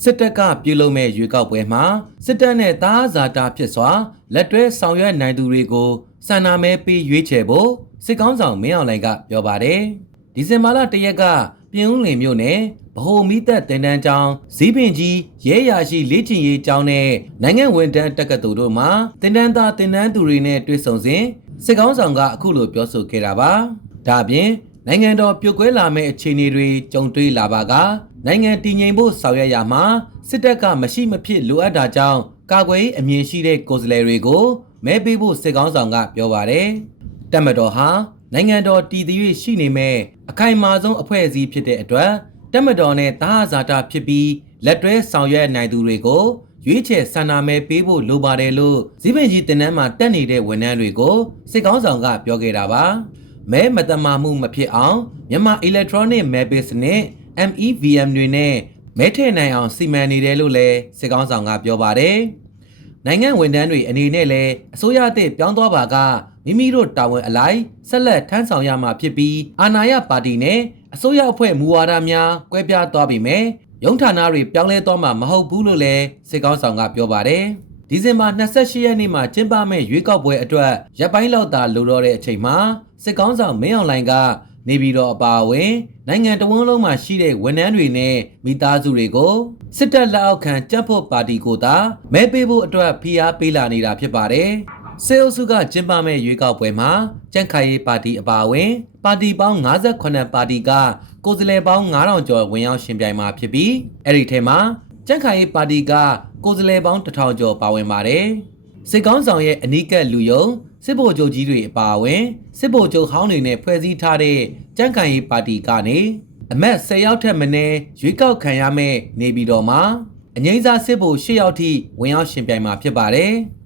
စစ်တပ်ကပြုလုပ်မဲ့ရွေးကောက်ပွဲမှာစစ်တပ်နဲ့သားဇာတာဖြစ်စွာလက်တွဲဆောင်ရွက်နိုင်သူတွေကိုစန္ဒာမဲပေးရွေးချယ်ဖို့စစ်ကောင်းဆောင်မင်းအောင်လှိုင်ကပြောပါတယ်။ဒီဇင်ဘာလ၁ရက်ကပြင်ဦးလင်မြို့နယ်ဗဟိုမိသက်တင်တန်းကျောင်းဇီးပင်ကြီးရဲရရှိလေ့ကျင့်ရေးကျောင်းနဲ့နိုင်ငံဝန်တန်းတက္ကသိုလ်တို့မှာတင်တန်းသားတင်တန်းသူတွေနဲ့တွေ့ဆုံစဉ်စစ်ကောင်းဆောင်ကအခုလိုပြောဆိုခဲ့တာပါ။ဒါ့အပြင်နိုင်ငံတော်ပြိုကွဲလာမယ့်အခြေအနေတွေကြုံတွေ့လာပါက နိုင်ငံတည်ငြိမ်ဖို့ဆောင်ရွက်ရမှာစစ်တပ်ကမရှိမဖြစ်လိုအပ်တာကြောင့်ကာကွယ်ရေးအမြင်ရှိတဲ့ကိုယ်စားလှယ်တွေကိုမဲပေးဖို့စစ်ကောင်းဆောင်ကပြောပါတယ်။တက်မတော်ဟာနိုင်ငံတော်တည်တည်၍ရှိနေမဲ့အခိုင်အမာဆုံးအဖွဲ့အစည်းဖြစ်တဲ့အတွက်တက်မတော်နဲ့တာဟာဇာတာဖြစ်ပြီးလက်တွဲဆောင်ရွက်နိုင်သူတွေကိုရွေးချယ်ဆန္ဒမဲပေးဖို့လိုပါတယ်လို့ဇီးပင်ကြီးတင်နန်းမှာတက်နေတဲ့ဝန်ထမ်းတွေကိုစစ်ကောင်းဆောင်ကပြောခဲ့တာပါမဲမတမာမှုမဖြစ်အောင်မြန်မာ electronic မဲပေးစနစ် MEVM တွေနဲ့မဲထည့်နိုင်အောင်စီမံနေတယ်လို့လည်းစစ်ကောင်းဆောင်ကပြောပါတယ်နိုင်ငံဝန်ထမ်းတွေအနေနဲ့လည်းအစိုးရအသစ်ပြောင်းသွားပါကမိမိတို့တာဝန်အလိုက်ဆက်လက်ထမ်းဆောင်ရမှာဖြစ်ပြီးအာဏာရပါတီနဲ့အစိုးရအဖွဲ့မူဝါဒများကွဲပြားသွားပြီမယ်ရုံးဌာနတွေပြောင်းလဲသွားမှာမဟုတ်ဘူးလို့လည်းစစ်ကောင်းဆောင်ကပြောပါတယ်ဒီဇင်ဘာ28ရက်နေ့မှာကျင်းပမယ့်ရွေးကောက်ပွဲအတွက်ရပ်ပိုင်းလောက်သာလိုတော့တဲ့အချိန်မှာစစ်ကောင်းဆောင်မင်းအောင်လှိုင်က နေပြည်တော်အပါအဝင်နိုင်ငံတော်ဝန်လုံးမှာရှိတဲ့ဝန်ထမ်းတွေနဲ့မိသားစုတွေကိုစစ်တပ်လက်အောက်ခံကြက်ဖို့ပါတီကိုသာမဲပေးဖို့အတွက်ဖိအားပေးလာနေတာဖြစ်ပါတယ်။စေအုပ်စုကကျင်းပမဲ့ရွေးကောက်ပွဲမှာကြန့်ခိုင်ရေးပါတီအပါအဝင် ပါတီပေါင်း58ပါတီကကိုယ်စားလှယ်ပေါင်း9000ကျော်ဝင်ရောက်ရှင်ပြိုင်မှာဖြစ်ပြီးအဲ့ဒီထဲမှာကြန့်ခိုင်ရေးပါတီကကိုယ်စားလှယ်ပေါင်း1000ကျော်ပါဝင်ပါတယ်။စစ်ကောင်းဆောင်ရဲ့အနီးကပ်လူယုံ စစ်ဗိုလ်ချုပ်ကြီးတွေအပါအဝင်စစ်ဗိုလ်ချုပ်ဟောင်းတွေနဲ့ဖွဲ့စည်းထားတဲ့ကြန့်ခိုင်ရေးပါတီကနေအမတ်10ယောက်ထက်မနည်းရွေးကောက်ခံရမယ့်နေပြည်တော်မှာအငိမ့်စားစစ်ဗိုလ်10ယောက်ထိဝင်ရောက်ရှင်ပြိုင်မှာဖြစ်ပါတယ်။